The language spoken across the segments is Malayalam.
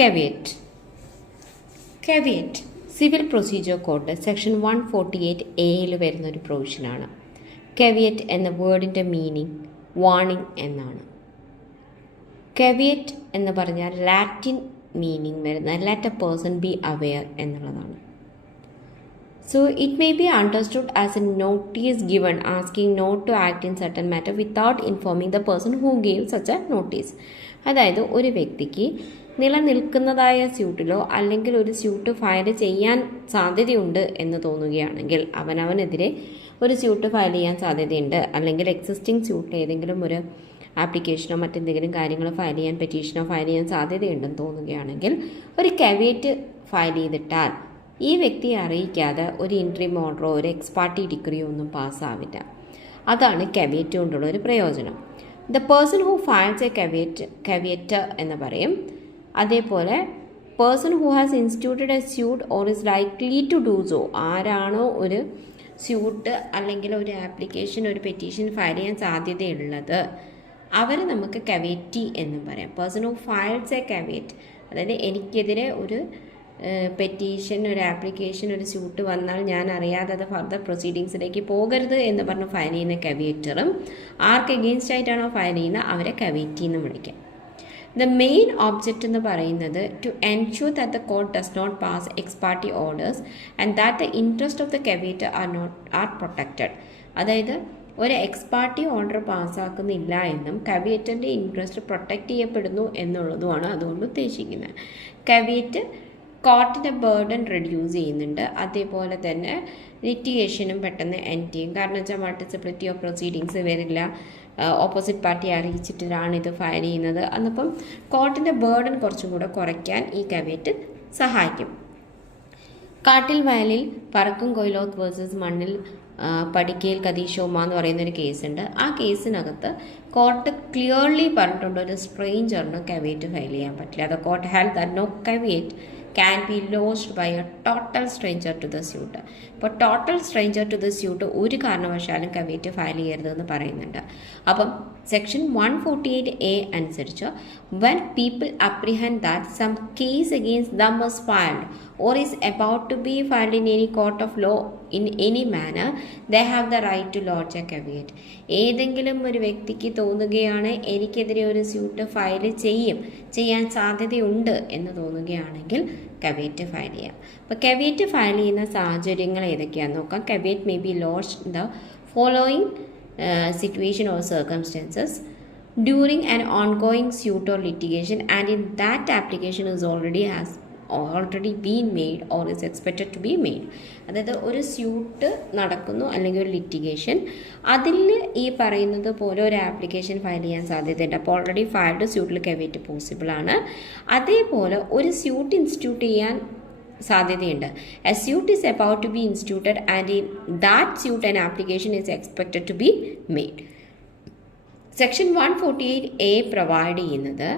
Caveat. Caveat civil procedure code section 148A വരുന്ന ഒരു പ്രൊവിഷനാണ്. caveat എന്ന വേർഡിൻ്റെ മീനിങ് വാർണിംഗ് എന്നാണ്. caveat എന്ന് പറഞ്ഞാൽ ലാറ്റിൻ മീനിങ് വരുന്ന let A person be aware എന്നുള്ളതാണ്. So it may be understood as a notice given asking not to act in certain matter without informing the person who gave such a notice. അതായത് ഒരു വ്യക്തിക്ക് നിലനിൽക്കുന്നതായ സ്യൂട്ടിലോ അല്ലെങ്കിൽ ഒരു സ്യൂട്ട് ഫയൽ ചെയ്യാൻ സാധ്യതയുണ്ട് എന്ന് തോന്നുകയാണെങ്കിൽ അവനവനെതിരെ ഒരു സ്യൂട്ട് ഫയൽ ചെയ്യാൻ സാധ്യതയുണ്ട്, അല്ലെങ്കിൽ എക്സിസ്റ്റിംഗ് സ്യൂട്ടിൽ ഏതെങ്കിലും ഒരു ആപ്ലിക്കേഷനോ മറ്റെന്തെങ്കിലും കാര്യങ്ങൾ ഫയൽ ചെയ്യാൻ പെറ്റീഷനോ ഫയൽ ചെയ്യാൻ സാധ്യതയുണ്ടെന്ന് തോന്നുകയാണെങ്കിൽ ഒരു caveat ഫയൽ ചെയ്തിട്ടാൽ ഈ വ്യക്തിയെ അറിയിക്കാതെ ഒരു ഇൻട്രീം ഓർഡറോ ഒരു എക്സ് പാർട്ടി ഡിഗ്രിയോ ഒന്നും പാസ്സാവില്ല. അതാണ് caveat കൊണ്ടുള്ള ഒരു പ്രയോജനം. The person who files a caveat എന്ന് പറയും. അതേപോലെ person who has instituted a suit or is likely to do so, ആരാണോ ഒരു സ്യൂട്ട് അല്ലെങ്കിൽ ഒരു ആപ്ലിക്കേഷൻ ഒരു പെറ്റീഷൻ ഫയൽ ചെയ്യാൻ സാധ്യതയുള്ളത് അവരെ നമുക്ക് caveat എന്ന് പറയാം. Person who files a caveat, അതായത് എനിക്കെതിരെ ഒരു പെറ്റീഷൻ ഒരു ആപ്ലിക്കേഷൻ ഒരു സ്യൂട്ട് വന്നാൽ ഞാൻ അറിയാതെ അത് ഫർദർ പ്രൊസീഡിങ്സിലേക്ക് പോകരുത് എന്ന് പറഞ്ഞ് ഫയൽ ചെയ്യുന്ന caveatorഉം ആർക്ക് എഗെയിൻസ്റ്റ് ആയിട്ടാണോ ഫയൽ ചെയ്യുന്നത് അവരെ caveat എന്ന് വിളിക്കാം. ദ മെയിൻ ഒബ്ജക്റ്റ് എന്ന് പറയുന്നത് to ensure that the court does not pass ex parte orders and that the interest of the caveator are protected. അതായത് ഒരു എക്സ് പാർട്ടി ഓർഡർ പാസ്സാക്കുന്നില്ല എന്നും caveatorൻ്റെ ഇൻട്രസ്റ്റ് പ്രൊട്ടക്റ്റ് ചെയ്യപ്പെടുന്നു എന്നുള്ളതുമാണ് അതുകൊണ്ട് ഉദ്ദേശിക്കുന്നത്. caveat കോർട്ടിൻ്റെ ബേർഡൻ റെഡ്യൂസ് ചെയ്യുന്നുണ്ട്. അതേപോലെ തന്നെ ലിറ്റിഗേഷനും പെട്ടെന്ന് എൻഡ് ചെയ്യും. കാരണം വെച്ചാൽ മൾട്ടിസിപ്ലിറ്റി ഓഫ് പ്രൊസീഡിങ്സ് വരില്ല, ഓപ്പോസിറ്റ് പാർട്ടി അറിയിച്ചിട്ടാണ് ഇത് ഫയൽ ചെയ്യുന്നത്. അന്നപ്പം കോർട്ടിൻ്റെ ബേർഡൻ കുറച്ചും കൂടെ കുറയ്ക്കാൻ ഈ caveat സഹായിക്കും. കാട്ടിൽ വയലിൽ പറക്കും കൊയിലോത്ത് വേഴ്സസ് മണ്ണിൽ പടിക്കയിൽ കദീഷോമ എന്ന് പറയുന്നൊരു കേസുണ്ട്. ആ കേസിനകത്ത് കോർട്ട് ക്ലിയർലി പറഞ്ഞിട്ടുണ്ട് ഒരു സ്ട്രേഞ്ചറിന് caveat ഫയൽ ചെയ്യാൻ പറ്റില്ല. The court held that no caveat can be lodged by a total stranger to the suit. ഇപ്പോൾ total stranger to the suit ഒരു കാരണവശാലും caveat ഫയൽ ചെയ്യരുതെന്ന് പറയുന്നുണ്ട്. അപ്പം സെക്ഷൻ 148A അനുസരിച്ച് when people apprehend that some case against them was filed or is about to be filed in any court of law in any manner, they have the right to lodge a caveat. ഏതെങ്കിലും ഒരു വ്യക്തിക്ക് തോന്നുകയാണ് എനിക്കെതിരെ ഒരു സ്യൂട്ട് ഫയൽ ചെയ്യാൻ സാധ്യതയുണ്ട് എന്ന് തോന്നുകയാണെങ്കിൽ caveat ഫയൽ ചെയ്യാം. അപ്പോൾ caveat ഫയൽ ചെയ്യുന്ന സാഹചര്യങ്ങൾ ഏതൊക്കെയാണെന്ന് നോക്കാം. caveat may be lodged in the following situation or circumstances: during an ongoing suit or litigation and in that application is already been made or is expected to be made. അതായത് ഒരു സ്യൂട്ട് നടക്കുന്നു അല്ലെങ്കിൽ ഒരു ലിറ്റിഗേഷൻ, അതിൽ ഈ പറയുന്നത് പോലെ ഒരു ആപ്ലിക്കേഷൻ ഫയൽ ചെയ്യാൻ സാധ്യതയുണ്ട്. അപ്പോൾ ഓൾറെഡി ഫയൽഡ് സ്യൂട്ടിൽ caveat പോസിബിൾ ആണ്. അതേപോലെ ഒരു സ്യൂട്ട് ഇൻസ്റ്റിറ്റ്യൂട്ട് ചെയ്യാൻ സാധ്യതയുണ്ട്. A suit is about to be instituted and in that suit an application is expected to be made. Section 148A provide ചെയ്യുന്നത്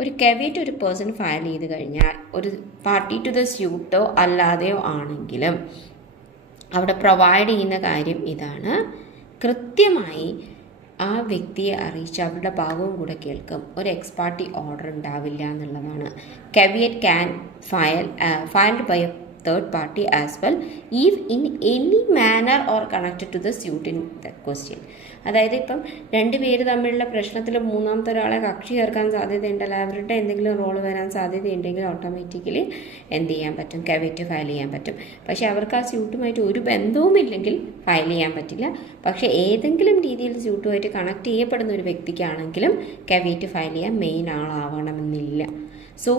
ഒരു caveat ഒരു പേഴ്സൺ ഫയൽ ചെയ്ത് കഴിഞ്ഞാൽ ഒരു പാർട്ടി ടു ദ സ്യൂട്ടോ അല്ലാതെയോ ആണെങ്കിലും അവിടെ പ്രൊവൈഡ് ചെയ്യുന്ന കാര്യം ഇതാണ്: കൃത്യമായി ആ വ്യക്തിയെ അറിയിച്ച് അവരുടെ ഭാഗവും കൂടെ കേൾക്കും. ഒരു എക്സ് പാർട്ടി ഓർഡർ ഉണ്ടാവില്ല എന്നുള്ളതാണ്. caveat can filed by a third party as well if in any manner or connected to the suit in the question. അതായത് ഇപ്പം രണ്ടുപേര് തമ്മിലുള്ള പ്രശ്നത്തിൽ മൂന്നാമത്തെ ഒരാളെ കക്ഷി ചേർക്കാൻ സാധ്യതയുണ്ടല്ലോ, അവരുടെ എന്തെങ്കിലും റോൾ വരാൻ സാധ്യതയുണ്ടെങ്കിൽ ഓട്ടോമാറ്റിക്കലി എന്ത് ചെയ്യാൻ പറ്റും? caveat ഫയൽ ചെയ്യാൻ പറ്റും. പക്ഷേ അവർക്ക് ആ സ്യൂട്ടുമായിട്ട് ഒരു ബന്ധവുമില്ലെങ്കിൽ ഫയൽ ചെയ്യാൻ പറ്റില്ല. പക്ഷേ ഏതെങ്കിലും രീതിയിൽ സ്യൂട്ടുമായിട്ട് കണക്ട് ചെയ്യപ്പെടുന്ന ഒരു വ്യക്തിക്കാണെങ്കിലും caveat ഫയൽ ചെയ്യാൻ മെയിൻ ആളാവണമെന്നില്ല. So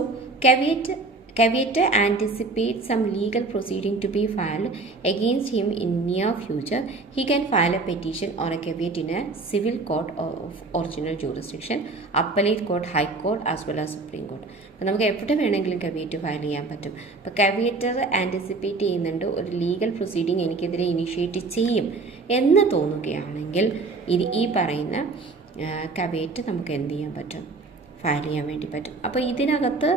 caveat anticipates some legal proceeding to be filed against him in near future. He can file a petition or a caveat in a civil court of original jurisdiction, appellate court, high court as well as supreme court. അപ്പോൾ നമുക്ക് എവിടെ വേണമെങ്കിലും caveat ഫയൽ ചെയ്യാൻ പറ്റും. അപ്പോൾ caveator ആൻറ്റിസിപ്പേറ്റ് ചെയ്യുന്നുണ്ട് ഒരു ലീഗൽ പ്രൊസീഡിങ് എനിക്കെതിരെ ഇനിഷ്യേറ്റ് ചെയ്യും എന്ന് തോന്നുകയാണെങ്കിൽ ഈ പറയുന്ന caveat നമുക്ക് എന്ത് ചെയ്യാൻ പറ്റും? ഫയൽ ചെയ്യാൻ വേണ്ടി പറ്റും. അപ്പോൾ ഇതിനകത്ത്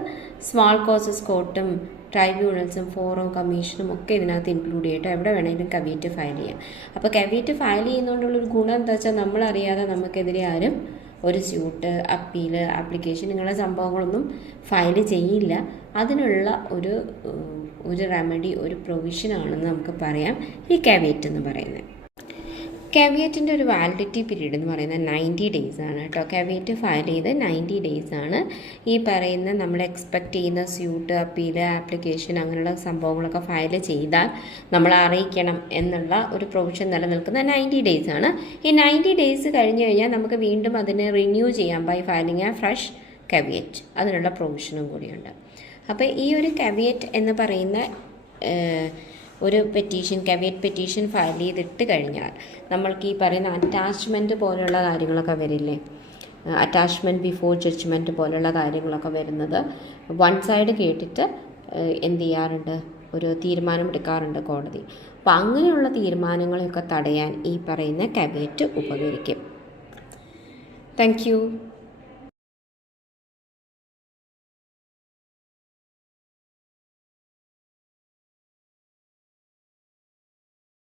സ്മാൾ കോസസ് കോർട്ടും ട്രൈബ്യൂണൽസും ഫോറം കമ്മീഷനും ഒക്കെ ഇതിനകത്ത് ഇൻക്ലൂഡ് ചെയ്തിട്ട് എവിടെ വേണമെങ്കിലും caveat ഫയൽ ചെയ്യാം. അപ്പോൾ caveat ഫയൽ ചെയ്യുന്നതുകൊണ്ടുള്ളൊരു ഗുണം എന്താ വെച്ചാൽ നമ്മളറിയാതെ നമുക്കെതിരെ ആരും ഒരു സ്യൂട്ട്, അപ്പീല്, ആപ്ലിക്കേഷൻ ഇങ്ങനെയുള്ള സംഭവങ്ങളൊന്നും ഫയൽ ചെയ്യില്ല. അതിനുള്ള ഒരു റെമഡി, ഒരു പ്രൊവിഷനാണെന്ന് നമുക്ക് പറയാം ഈ കാവിയേറ്റ് എന്ന് പറയുന്നത്. കാവിയേറ്റിൻ്റെ ഒരു വാലിഡിറ്റി പീരീഡ് എന്ന് പറയുന്നത് 90 ഡേയ്സ് ആണ് കേട്ടോ. കാവിയേറ്റ് ഫയൽ ചെയ്ത് 90 ഡേയ്സ് ആണ്. ഈ പറയുന്ന നമ്മൾ എക്സ്പെക്റ്റ് ചെയ്യുന്ന സ്യൂട്ട്, അപ്പീല്, ആപ്ലിക്കേഷൻ അങ്ങനെയുള്ള സംഭവങ്ങളൊക്കെ ഫയൽ ചെയ്താൽ നമ്മൾ അറിയിക്കണം എന്നുള്ള ഒരു പ്രൊവിഷൻ നിലനിൽക്കുന്ന 90 ഡേയ്സ് ആണ്. ഈ 90 ഡേയ്സ് കഴിഞ്ഞ് കഴിഞ്ഞാൽ നമുക്ക് വീണ്ടും അതിനെ റിന്യൂ ചെയ്യാം ബൈ ഫയലിംഗ് എ ഫ്രഷ് കാവിയേറ്റ്. അതിനുള്ള പ്രൊവിഷനും കൂടിയുണ്ട്. അപ്പോൾ ഈ ഒരു കാവിയേറ്റ് എന്ന് പറയുന്ന ഒരു കാവിയേറ്റ് പെറ്റീഷൻ ഫയൽ ചെയ്തിട്ട് കഴിഞ്ഞാൽ നമ്മൾക്ക് ഈ പറയുന്ന അറ്റാച്ച്മെൻറ്റ് പോലെയുള്ള കാര്യങ്ങളൊക്കെ വരില്ലേ, അറ്റാച്ച്മെൻറ്റ് ബിഫോർ ജഡ്ജ്മെൻറ്റ് പോലെയുള്ള കാര്യങ്ങളൊക്കെ വരുന്നത് വൺ സൈഡ് കേട്ടിട്ട് എന്ത് ചെയ്യാറുണ്ട്, ഒരു തീരുമാനമെടുക്കാറുണ്ട് കോടതി. അപ്പോൾ അങ്ങനെയുള്ള തീരുമാനങ്ങളെയൊക്കെ തടയാൻ ഈ പറയുന്ന കാവിയേറ്റ് ഉപകരിക്കും. Thank you.